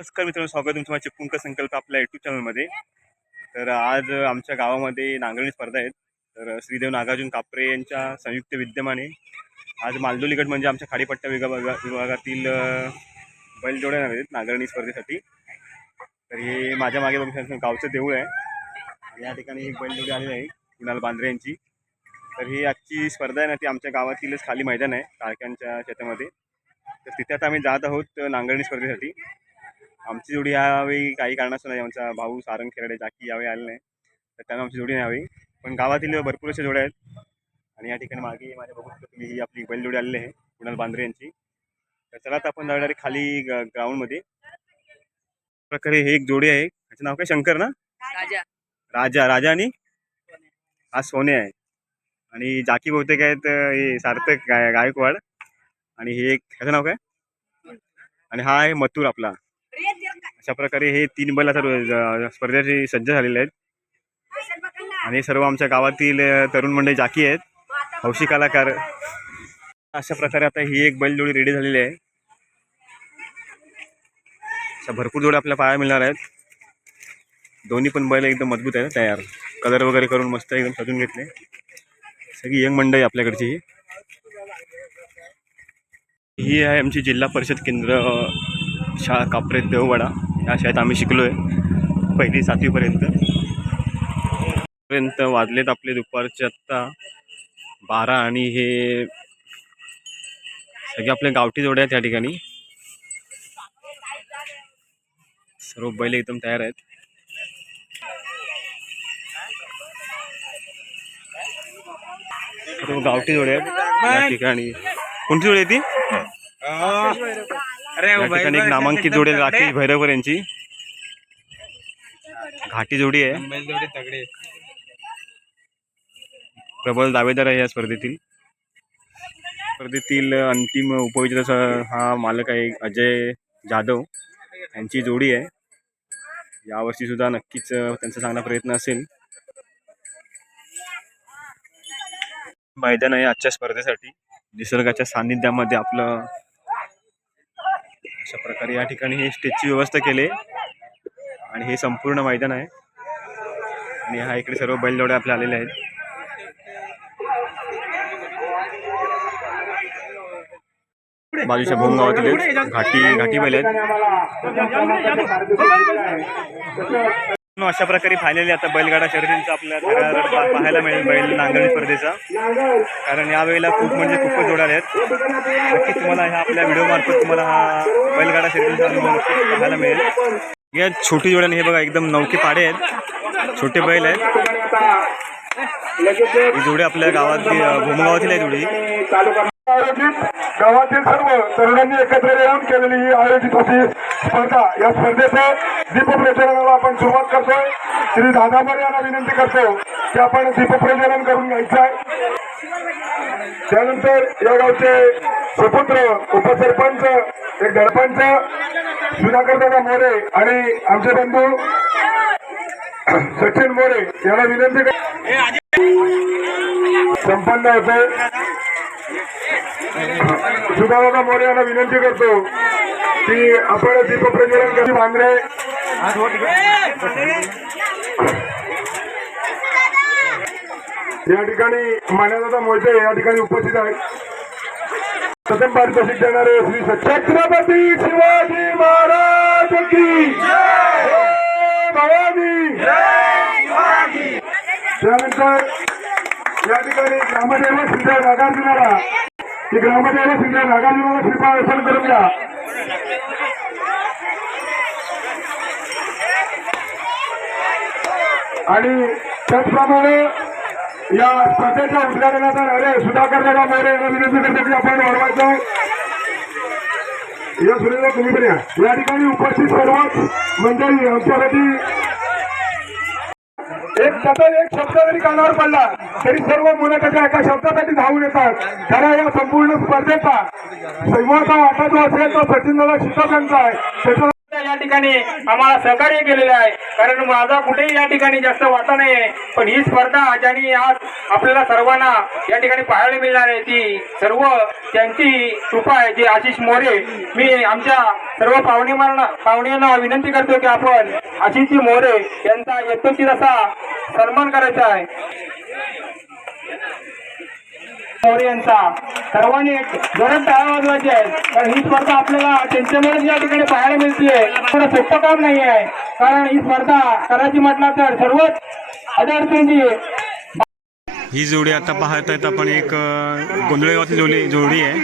नमस्कार मित्रांनो स्वागत तुमचं माझे पुंक संकल्प आपल्या युट्यूब चॅनलमध्ये तर आज आमच्या गावामध्ये नांगरणी स्पर्धा आहेत. तर श्रीदेव नागार्जुन कापरे यांच्या संयुक्त विद्यमाने आज मालदोलीगड म्हणजे आमच्या खाडीपट्टा विभागा विभागातील बैल बैलजोड्या आहेत नांगरणी स्पर्धेसाठी. तर हे माझ्या मागे बघू गावचं देऊळ आहे. आणि या ठिकाणी एक बैलजोडी आलेली आहे कुणाल बांद्रे यांची. तर ही आजची स्पर्धा आहे ना ती आमच्या गावातीलच खाली मैदान आहे तारक्यांच्या शेतामध्ये. तर तिथे आता आम्ही जात आहोत नांगरणी स्पर्धेसाठी. आमची जोडी यावेळी काही कारणास्तव नाही. आमचा भाऊ सारंग खेळाडे जाकी यावेळी आले नाही. तर त्यामुळे आमची जोडी नाही यावी. पण गावातील भरपूर अशा जोड्या आहेत. आणि या ठिकाणी मागे माझ्या बघू शकतो तुम्ही ही आपली बैलजोडी आलेली आहे कुणाल बांद्रे यांची. तर चला आता आपण जाणार खाली ग्राउंडमध्ये प्रकारे हे एक जोडी आहे. त्याचं नाव काय? शंकर ना? राजा. राजा राजा आणि? हा सोने आहे. आणि जाकी बहुतेक आहेत हे सार्थक गाय गायकवाड. आणि हे एक ह्याचं नाव काय? आणि हा आहे मथुर आपला. अशा प्रकारे हे तीन बैल आता स्पर्धेसाठी सज्ज झालेले आहेत. आणि सर्व आमच्या गावातील तरुण मंडळी जाकी आहेत. हौशी कलाकार. अशा प्रकारे आता ही एक बैलजोडी रेडी झालेली आहे. अशा भरपूर जोड्या आपल्या पाहायला मिळणार आहेत. दोन्ही पण बैल एकदम मजबूत आहेत तयार. कलर वगैरे करून मस्त एकदम सजून घेतले. सगळी यंग मंडळी आपल्याकडची. ही ही आहे आमची जिल्हा परिषद केंद्र शाळा कापरे देववाडा या शाळेत आम्ही शिकलो आहे पहिली सातवीपर्यंत. पर्यंत वाजलेत आपले दुपारचे आत्ता बारा आणि हे सगळे आपले गावठी जोड्या आहेत या ठिकाणी. सर्व बैल एकदम तयार आहेत. सर्व गावठी जोड्या आहेत या ठिकाणी. कोणती जोडी आहे ती? या ठिकाणी एक नामांकित जोडी आहे राकेश भैरवकर यांची. घाटी जोडी आहे. तगडे प्रबल दावेदार आहे या स्पर्धेतील. स्पर्धेतील अंतिम उपविजेता हा मालक आहे अजय जाधव. यांची जोडी आहे. यावर्षी सुद्धा नक्कीच त्यांचा चांगला प्रयत्न असेल. मैदान आहे आजच्या स्पर्धेसाठी. निसर्गाच्या सान्निध्यामध्ये आपलं अशा प्रकारे या ठिकाणी हे स्टेजची व्यवस्था केली आणि हे संपूर्ण मैदान आहे. आणि हा इकडे सर्व बैलजोड्या आपल्या आलेले आहेत. बाजूच्या भोंगावातील आहेत. घाटी घाटी बैल आहेत. अशा प्रकारे फायनली आता बैलगाडा शर्यतींचा आपल्याला पाहायला मिळेल बैल नांगरणी स्पर्धेचा. कारण यावेळेला खूप म्हणजे खूपच जोडाले आहेत. नक्की तुम्हाला ह्या आपल्या व्हिडिओ मार्फत तुम्हाला हा बैलगाडा शर्यतींचा अनुभव पाहायला मिळेल. या छोटी जोड्याने हे बघा एकदम नौके पाडे आहेत. छोटे बैल आहेत. ही जोडी आपल्या गावात भूमगावातील आहे जोडी. आयोजित गावातील सर्व तरुणांनी एकत्र येऊन केलेली ही आयोजित अशी स्पर्धा या स्पर्धेचं दीपप्रज्वलनाला आपण सुरुवात करतोय. श्री दादाबार यांना विनंती करतो की आपण दीपप्रज्वलन करून घ्यायचं आहे. त्यानंतर या गावचे सुपुत्र उपसरपंच एक धडपंच सुधाकर दादा मोरे आणि आमचे बंधू सचिन मोरे यांना विनंती कर संपन्न होते सुधाबाबा मोरे यांना विनंती करतो की आपण दीपप्रज्वलन कधी बांधले या ठिकाणी मान्यदादा मोहिते या ठिकाणी उपस्थित आहेत. प्रथम पारितोषिक देणारे श्री छत्रपती शिवाजी महाराज की भवानी. त्यानंतर या ठिकाणी ग्रामदेव सुद्धा नागार्जुनाला की ग्रामदेव सिद्ध नागार्जुनाला श्रीपाद अर्पण करून घ्या. आणि त्याचप्रमाणे या स्पर्धेच्या उद्घाटनाचा अरे सुधाकर दादा मोरे यांना विनंती करतो की आपण वाढवायचो या सुरेंद्र तुम्ही पण या ठिकाणी उपस्थित सर्वच मंडळी आमच्यासाठी एक शब्द एक शब्द जरी कानावर पडला तरी सर्व मुलं त्याच्या एका शब्दासाठी धावून येतात. खरा या संपूर्ण स्पर्धेचा संवादा वाटा जो असेल तो सचिन दादा शिक्षकांचा आहे. त्याचा ठिकाणी आम्हाला सहकार्य केलेलं आहे. कारण माझा कुठेही या ठिकाणी जास्त वाटा नाही आहे पण ही स्पर्धा ज्यांनी आज आपल्याला सर्वांना या ठिकाणी पाहायला मिळणार आहे ती सर्व त्यांची कृपा आहे. जे आशिष मोरे मी आमच्या सर्व पाहुणे पाहुण्यांना विनंती करतो की आपण आशिष मोरे यांचा यथोचित असा सन्मान करायचा आहे. मोरे यांचा. सर्वांनी एक जोरात टाळ्या वाजवायची आहे. कारण ही स्पर्धा आपल्याला त्यांच्यामुळेच या ठिकाणी पाहायला मिळते थोडं सोपं काम नाही आहे. कारण ही स्पर्धा करायची म्हटलं तर सर्वच अडचणीची ही जोडी आता पाहत आहेत आपण एक अ, गोंधळे गावातली जोडी जोडी आहे.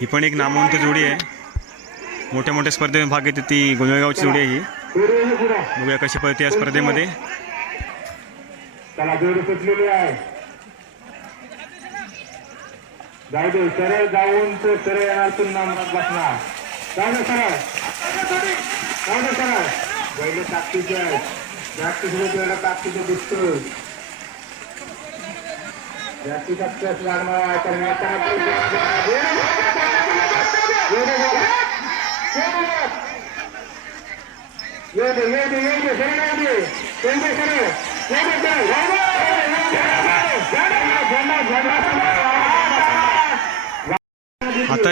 ही पण एक नामवंत जोडी आहे. मोठ्या मोठ्या स्पर्धेत भाग घेते ती गोंधळे गावची जोडी आहे ही. बघूया कशी पळते या स्पर्धेमध्ये. त्याला जोडी सुटलेली आहे. जाऊ दे सरळ जाऊन तो सरळ येणार तू नामरात बसणार. जाऊ दे सरळ. जाऊ दे सरळ. पहिले ताकदीचे आहे प्रॅक्टिस वेळेला ताकदीचे दिसतो जास्तीत जास्त लागणार आहे. तर येताना ये दे. ये दे ये दे सरळ ये दे. ये दे सरळ. ये दे सरळ.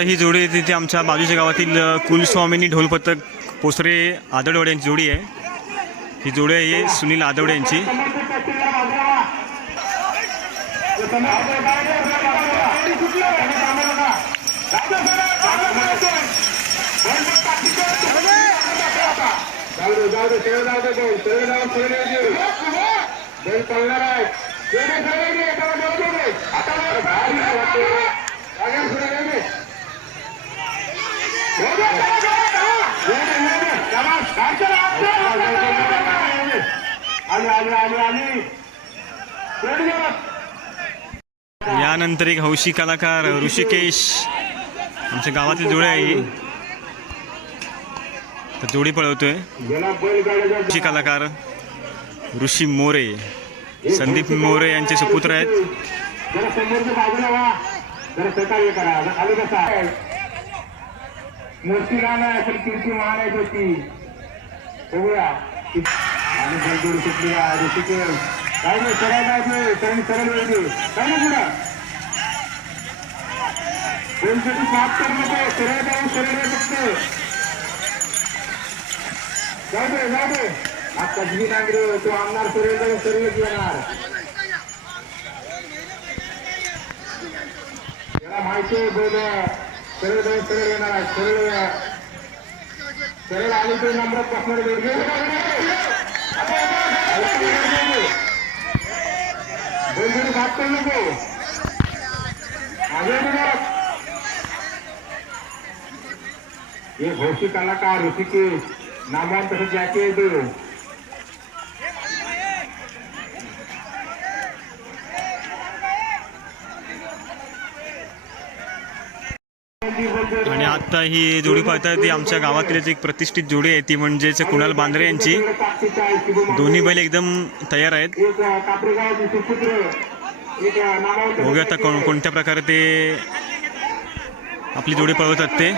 ही जोडी आहे तिथे आमच्या बाजूच्या गावातील कुलस्वामिनी ढोलपथक पोसरे आदडवडे यांची जोडी आहे ही जोडी आहे सुनील आदवडे यांची जाऊ दे जाऊ दे सरळ जाऊ दे बोल सरळ जाऊन सरळ येऊ दे बैल पळणार आहे ये दे सरळ ये दे त्याला जाऊ दे आता बाहेर येऊ वाटते जागेवर सरळ ये दे ये दे, ये दे, ये दे. शाबास. काय केलं? आली आली आली. यानंतर एक हौशी कलाकार ऋषिकेश आमच्या गावातील जोडी आहे ही. तर जोडी पळवतोय. हौशी कलाकार ऋषी मोरे संदीप मोरे यांचे सुपुत्र आहेत. मूर्ती पण कीर्ती त्याची बघूया. आणि बलदूर सुटली आहे ऋषिकेश. काय नाही सरळ जायचं सरळ सरळ वेळी काय नाही पुढं? कोणसाठी साफ कर नको. सरळ जाऊन सरळ ये फक्त. जाऊ दे जाऊ दे. हा कजबी नांगरे तो आमदार सरळ जाऊन सरळच येणार. त्याला माहिती आहे बोल. सरळ जाऊन सरळ येणार सरळ. सरळ आली तर नंबरात बसणार बोलजोडी करू नको आगे बघा हे घोषी कलाकार ऋषिकेश नामान तसं जॅकेट आणि आता ही जोडी पाहताय ती आमच्या गावातलीच एक प्रतिष्ठित जोडी आहे ती म्हणजेच कुणाल बांद्रे यांची. दोन्ही बैल एकदम तयार आहेत. बघूया आता कोण कोणत्या प्रकारे ते आपली जोडी पळवतात ते.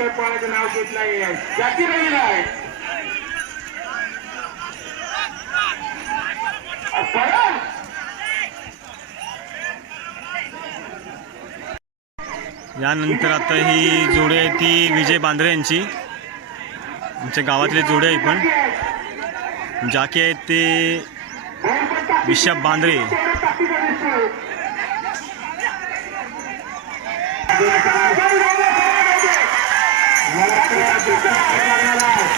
एकच पाण्याचं नाव घेत नाही. जाती राहिली आहे यानंतर आता ही जोडी आहे ती विजय बांद्रे यांची. आमच्या गावातले जोडे आहे पण. जाके आहेत ते विषभ बांद्रे.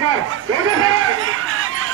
बघूया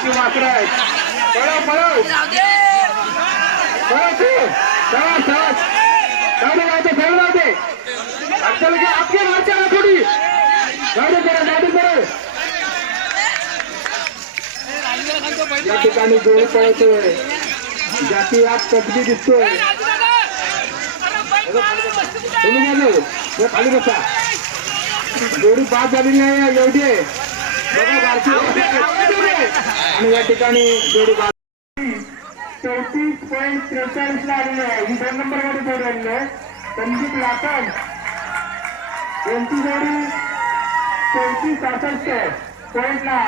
अशी मात्र आहेत. पळव पळव. पळव तू. चला चला. गाडी जाते खेळ जाते अक्कल के आपके मारते ना थोडी. गाडी करा गाडी करा. या ठिकाणी गोळी पळतोय. जाती आत कबजी दिसतोय. तुम्ही गेलो. खाली बसा. जोडी बाद झालेली नाही एवढी आहे. बघा बारकी आणि या ठिकाणी जोडी बाद चौतीस पॉईंट त्रेचाळीस ला आलेली आहे. ही दोन नंबरमध्ये जोडी आलेली आहे. संदीप लाटण यांची जोडी चौतीस सहासष्ट पॉईंटला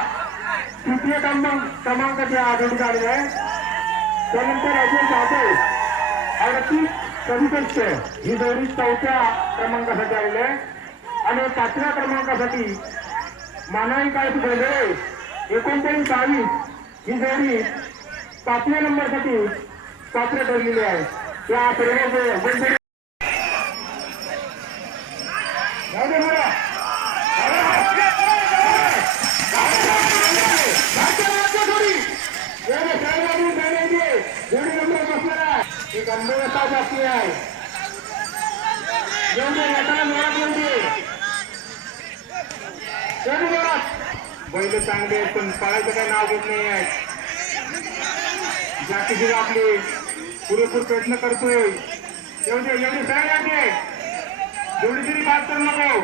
तृतीय क्रमांक क्रमांकाची हा जोडी आलेली आहे. त्यानंतर अजय जाधव अडतीस सदुसष्ट. ही जोडी चौथ्या क्रमांकासाठी आलेली आहे. आणि पाचव्या क्रमांकासाठी मानाई काय भोजळे एकोणचाळीस बावीस. ही जोडी पाचव्या नंबरसाठी पात्र ठरलेली आहे या सर्व जे जोडी. नंबर बसलेला आहे. एक अंधवस्था जास्ती आहे जेवढे येताना मुळात जेवढे जेवढे मुळात मुलं चांगले आहेत पण पळायचं काही नाव घेत नाही आहे. जातीची आपले पुरेपूर प्रयत्न करतोय. एवढे एवढे सगळे लागते जेवढी तरी बात करू नको.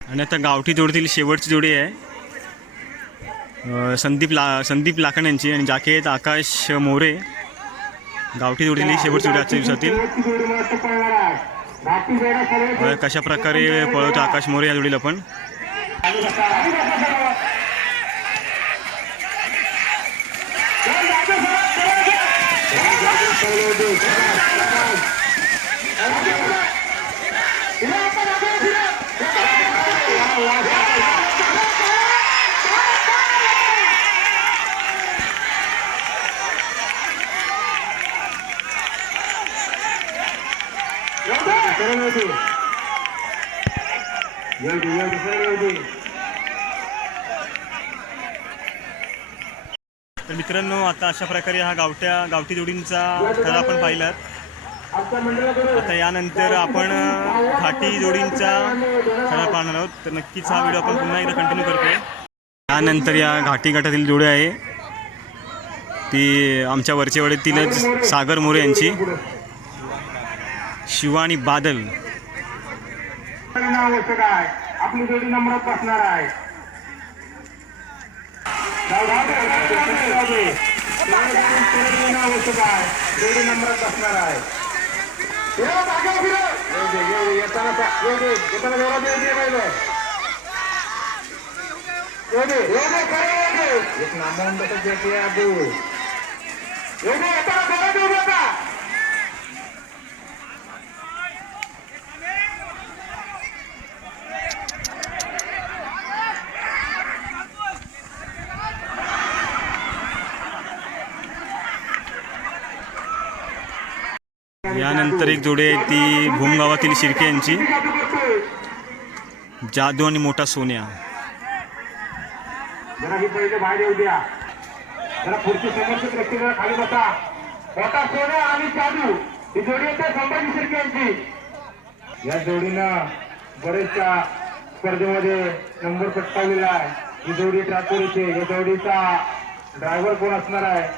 आणि आता गावठी जोडीतील शेवटची जोडी आहे. संदीप ला संदीप लाखण यांची आणि जाके आहेत आकाश मोरे. गावठी जोडीली शेवटची जोडी आजच्या दिवसातील. कशा प्रकारे पळवतो आकाश मोरे या जोडीला पण खाली बसा, खाली बसा सर्व. चल, जागे सर्व, सर्व घे. चल, जागे सर्व घे. चला, चला. जागे सर्व. फिरा आता, जागे फिरा. वा, वा, वा. येऊ दे तर मित्रांनो आता अशा प्रकारे हा गावठ्या गावठी जोडींचा थर आपण पाहिलात. आता यानंतर आपण घाटी जोडींचा थरा पाहणार आहोत. तर नक्कीच हा व्हिडिओ आपण पुन्हा एकदा कंटिन्यू करतोय. यानंतर या घाटी गटातील जोडी आहे. ती आमच्या वरच्या वडीतीलच सागर मोरे यांची. शिवा आणि बादल नाव आवश्यक आहे आपली जोडी नंबरात बसणार आहे जाऊ दे, जाऊ दे, जाऊ दे, जाऊ दे. जोडी नंबर आवश्यक आहे जोडी नंबरात बसणार आहे येऊ दे, येऊ दे, येताना सा- येऊ दे, येताना जोरात येऊ दे पहिलं. येऊ दे, येऊ दे, खरं येऊ दे. एक नामावून तसं जेथे आहे आजू. येऊ दे, येताना त्यानंतर एक जोडी आहे ती भूम गावातील शिर्के यांची. जादू आणि मोठा सोन्या. या जोडीनं बरेचशा स्पर्धेमध्ये नंबर पटकावलेला आहे. ही जोडी ट्रॅक्टरची या जोडीचा ड्रायव्हर कोण असणार आहे?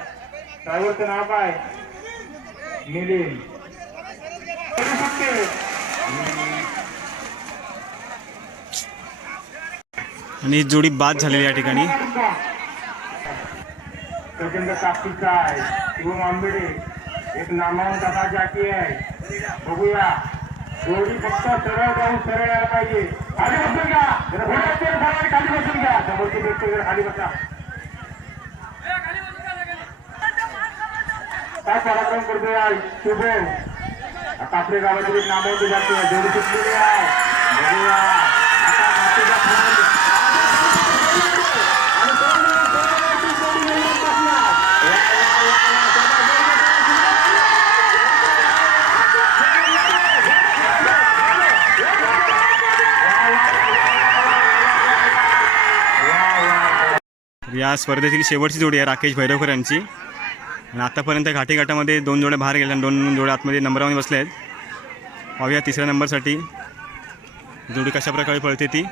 ड्रायव्हरचं नाव काय? मिलिंद. आणि ही जोडी बाद झालेली या ठिकाणी. प्रचंड ताकदीचा आहे. शिवम आंबेडे. एक नामावून असा जाती आहे. बघूया. जोडी फक्त सरळ जाऊन सरळ यायला पाहिजे. खाली बसून घ्या. खाली बसून घ्या. समोरची व्यक्ती खाली बसा. काय करतोय शुभम. आता गावातील एक जाते जोडी आहे. या स्पर्धेतील शेवटची जोडी आहे राकेश भैरवकर यांची. आणि आतापर्यंत घाटीघाटामध्ये दोन जोड्या बाहेर गेल्या आणि दोन जोड्या आतमध्ये नंबरामध्ये बसल्या आहेत. पाहूया तिसऱ्या नंबरसाठी. जोडी कशा प्रकारे पळते ती.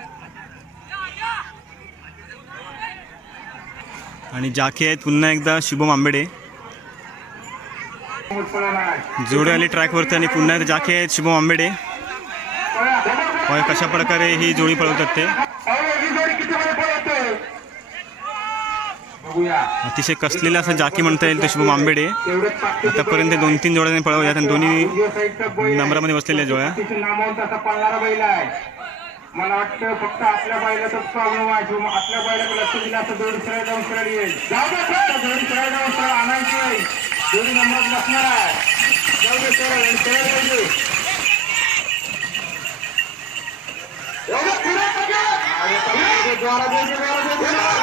आणि जाके आहेत पुन्हा एकदा शुभम आंबेडे. जोडे जोडी आली ट्रॅकवरती आणि पुन्हा एकदा जाके आहेत शुभम आंबेडे. कशा प्रकारे ही जोडी पळवतात ते अहो, ही जोडी किती वेळ पळवतोय? बघूया अतिशय कसलेलं असं जाकी म्हणता येईल ते शुभम आंबेडे. आतापर्यंत दोन तीन जोड्याने पळवल्यात आणि दोन्ही. नंबरामध्ये बसलेल्या जोड्या. मला वाटतं फक्त आपल्या बैलाचाच प्रॉब्लेम आहे. आपल्या बैलाकडे लक्ष दिलं असं जोडी सरळ जाऊन सरळ येईल. जाऊ दे फक्त जोडी सरळ जाऊन सरळ आणायची आहे. जोडी नंबरात बसणार आहे. जाऊ दे सरळ. आणि सरळ जाऊ दे एवढं पुढे बघा. अरे, पुढे द्वारा दे, दे, द्वारा दे, दे.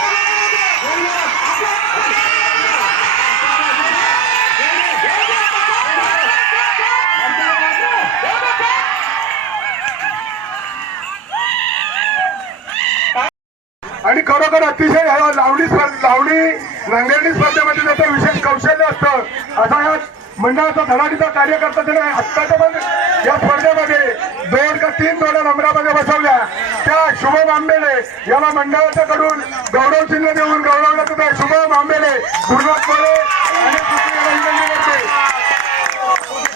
आणि खरोखर अतिशय लावणी लावणी रंगेरणी स्पर्धेमध्ये त्याचं विशेष कौशल्य असतं. असा या मंडळाचा धडाडीचा कार्यकर्ता त्याने आत्ताच्या पण या स्पर्धेमध्ये दोन का तीन जोड्या नंबरामध्ये बसवल्या. त्या शुभम आंबेले याला मंडळाच्या कडून गौरव चिन्ह देऊन गौरवण्यात येतं शुभम आंबेले पूर्णपणे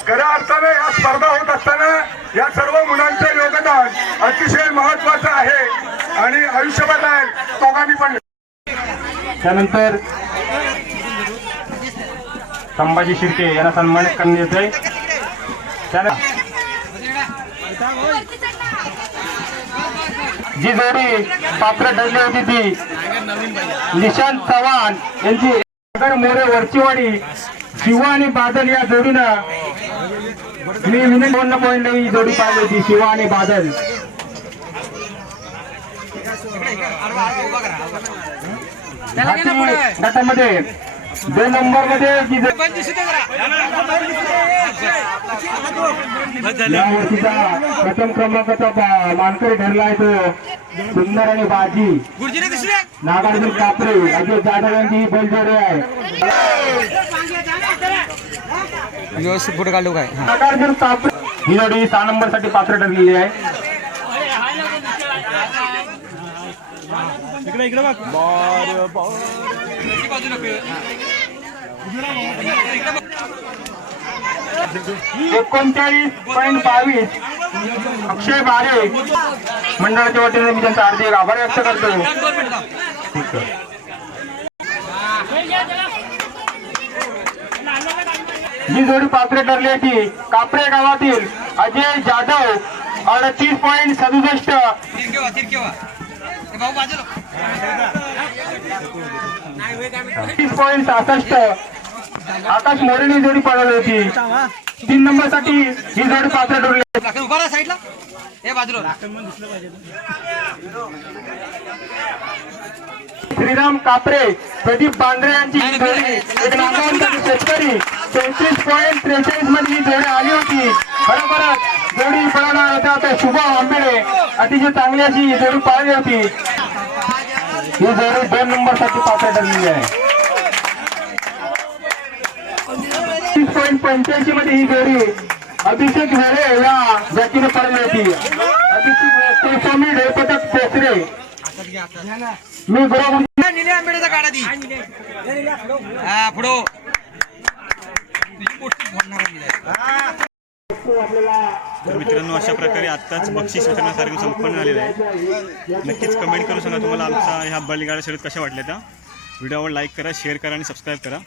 खऱ्या अर्थाने या स्पर्धा होत असताना या सर्व मुलांचे योगदान अतिशय महत्वाचं आहे. आणि आयुष्यभर राहील दोघांनी पण त्यानंतर संभाजी शिर्के यांना सन्मानित करण्यात येते त्याला जी जोडी पात्र ठरली होती ती निशांत चव्हाण यांची. सागर मोरे वरचीवाडी शिवा आणि बादल या जोडीनं मी विनंती पॉईंट ही जोडी पाहिली होती शिवा आणि बादल. गटामध्ये. दोन नंबरमध्ये या वर्षीचा प्रथम क्रमांकाचा मानकरी ठरला आहे तो. सुंदर आणि बाजी. नागार्जुन कापरे अजय जाधव यांची ही बैलजोडी आहे. व्यवस्थित फोटो काढलो काय? नागार्जुन कापरे. ही जोडी सहा नंबरसाठी पात्र ठरलेली आहे. एकोणचाळीस पॉईंट बावीस. अक्षय बारे मंडळाच्या वतीने मी त्यांचा हार्दिक आभार व्यक्त करतो. ठीक आहे. ही जोडी पात्र ठरली होती कापरे गावातील अजय जाधव अडतीस पॉईंट सदुसष्ट. तीस पॉईंट सहासष्ट आकाश मोरेने जोडी पळवली होती. तीन नंबरसाठी ही जोडी पात्र ठरली. उभा राहा साईडला हे बाजूला श्रीराम कापरे प्रदीप बांद्रे यांची ही जोडी. एक नामवंत शेतकरी चौतीस पॉईंट त्रेचाळीसमध्ये ही जोडी आली होती. बरोबरच जोडी पळवणार होता शुभम आंबेडे. अतिशय चांगली अशी जोडी पाळली होती. ही जोडी दोन नंबरसाठी पात्र ठरलेली आहे. पॉईंट पंच्याऐंशी मध्ये ही जोडी अभिषेक झाले या व्यक्तीने पडली होती. अभिषेक गोस्वामी पेसरे मी बरोबर निले आंबेडचा काढा हा पुढो. तुझी. हो, तर मित्रांनो अशा प्रकारे आत्ताच बक्षीस वितरण कार्यक्रम संपन्न झालेला आहे. नक्कीच कमेंट करू सांगा तुम्हाला आमचा ह्या बैलगाड्या शर्यत कशा वाटल्या त्या? व्हिडिओवर लाईक करा शेअर करा आणि सबस्क्राईब करा.